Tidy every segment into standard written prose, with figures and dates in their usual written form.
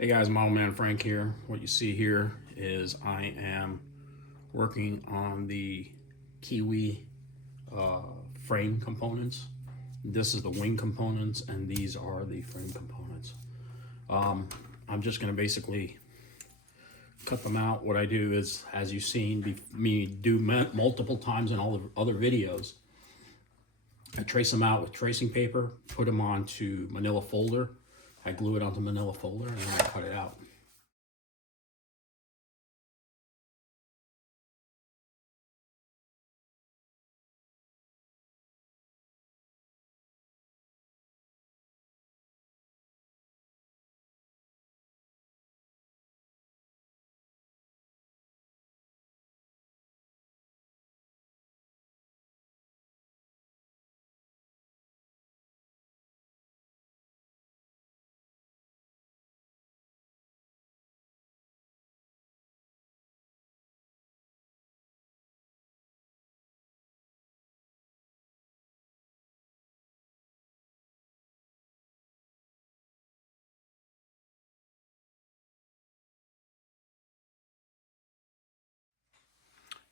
Hey guys, Model Man Frank here. What you see here is I am working on the Kiwi frame components. This is the wing components and these are the frame components. I'm just going to basically cut them out. What I do is, as you've seen me do multiple times in all the other videos, I trace them out with tracing paper, put them onto manila folder. I glue it onto manila folder and then I cut it out.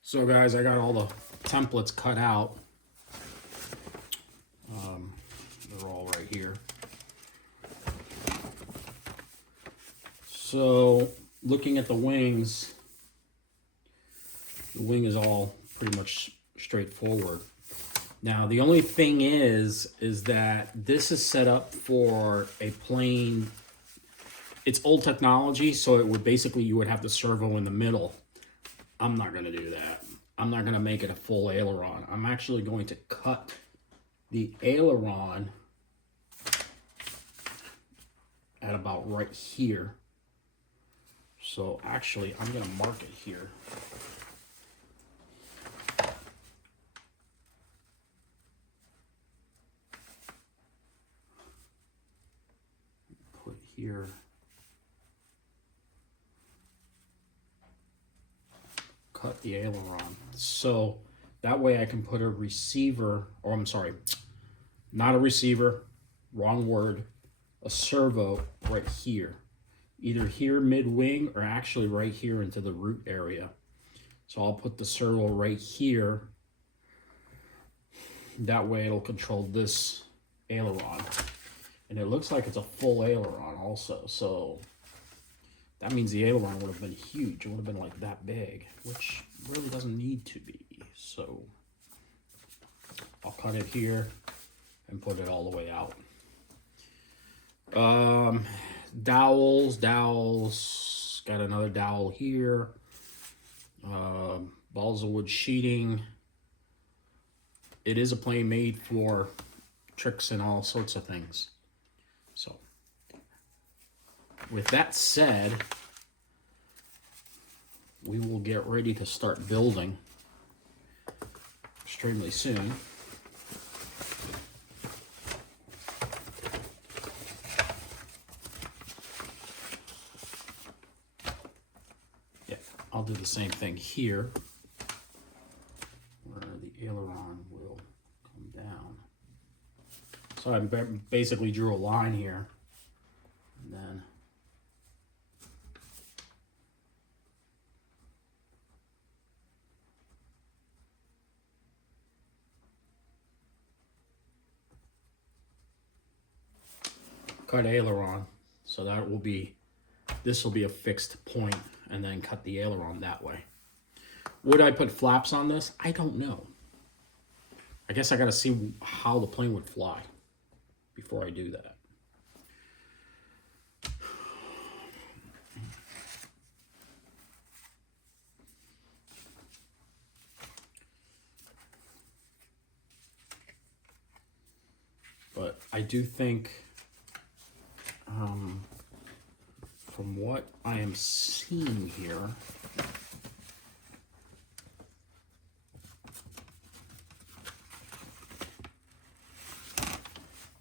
So guys, I got all the templates cut out. They're all right here. So looking at the wings, the wing is all pretty much straightforward. Now the only thing is that this is set up for a plane. It's old technology, so it would basically, you would have the servo in the middle. I'm not going to do that. I'm not going to make it a full aileron. I'm actually going to cut the aileron at about right here. So actually, I'm going to mark it here. Put here. Cut the aileron. So that way I can put a receiver, or I'm sorry, not a receiver, wrong word, a servo right here. Either here mid-wing or actually right here into the root area. So I'll put the servo right here. That way it'll control this aileron. And it looks like it's a full aileron also. So that means the aileron would have been huge. It would have been like that big, which really doesn't need to be. So I'll cut it here and put it all the way out. Dowels, got another dowel here. Balls of wood sheeting. It is a plane made for tricks and all sorts of things. So with that said, we will get ready to start building extremely soon. Yeah, I'll do the same thing here, where the aileron will come down. So I basically drew a line here, and then cut aileron, so that will be, this will be a fixed point, and then cut the aileron that way. Would I put flaps on this? I don't know. I guess I gotta see how the plane would fly before I do that. But I do think, from what I am seeing here,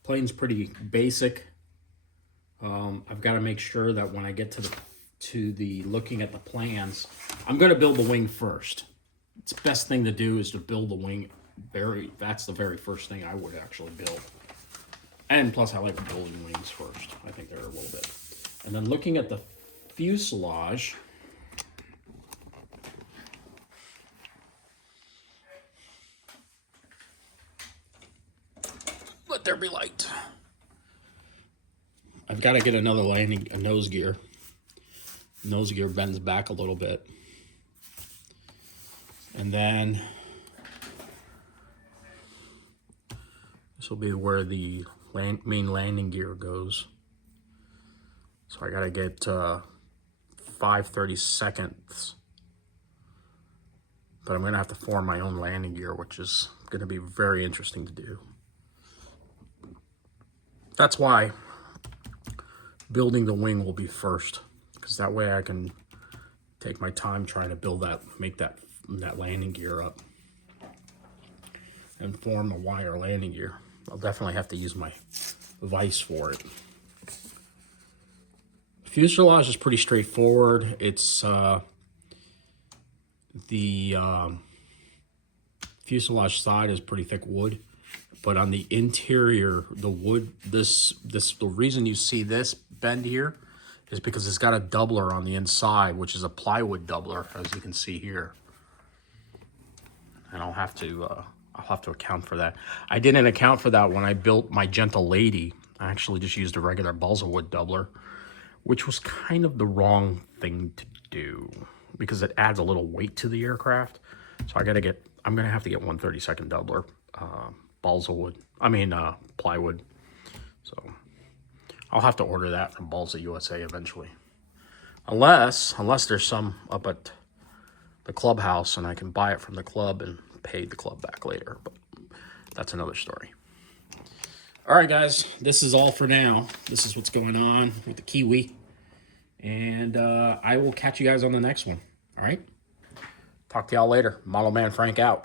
plane's pretty basic. I've got to make sure that when I get to the looking at the plans, I'm going to build the wing first. It's the best thing to do is to build the wing. That's the very first thing I would actually build. And plus, I like building wings first. I think they're a little bit. And then looking at the fuselage, let there be light. I've got to get another a nose gear. Nose gear bends back a little bit. And then this will be where the main landing gear goes. So I got to get 5/32. But I'm going to have to form my own landing gear, which is going to be very interesting to do. That's why building the wing will be first, because that way I can take my time trying to build that, make that landing gear up and form a wire landing gear. I'll definitely have to use my vise for it. Fuselage is pretty straightforward. It's the fuselage side is pretty thick wood, but on the interior, the wood, the reason you see this bend here is because it's got a doubler on the inside, which is a plywood doubler, as you can see here. And I'll have to account for that. I didn't account for that when I built my Gentle Lady. I actually just used a regular balsa wood doubler, which was kind of the wrong thing to do because it adds a little weight to the aircraft. So I'm gonna have to get 1/32 doubler, balsa wood. Plywood. So I'll have to order that from Balsa USA eventually, unless there's some up at the clubhouse and I can buy it from the club and pay the club back later. But that's another story. All right, guys, this is all for now. This is what's going on with the Kiwi. And I will catch you guys on the next one. All right? Talk to y'all later. Model Man Frank out.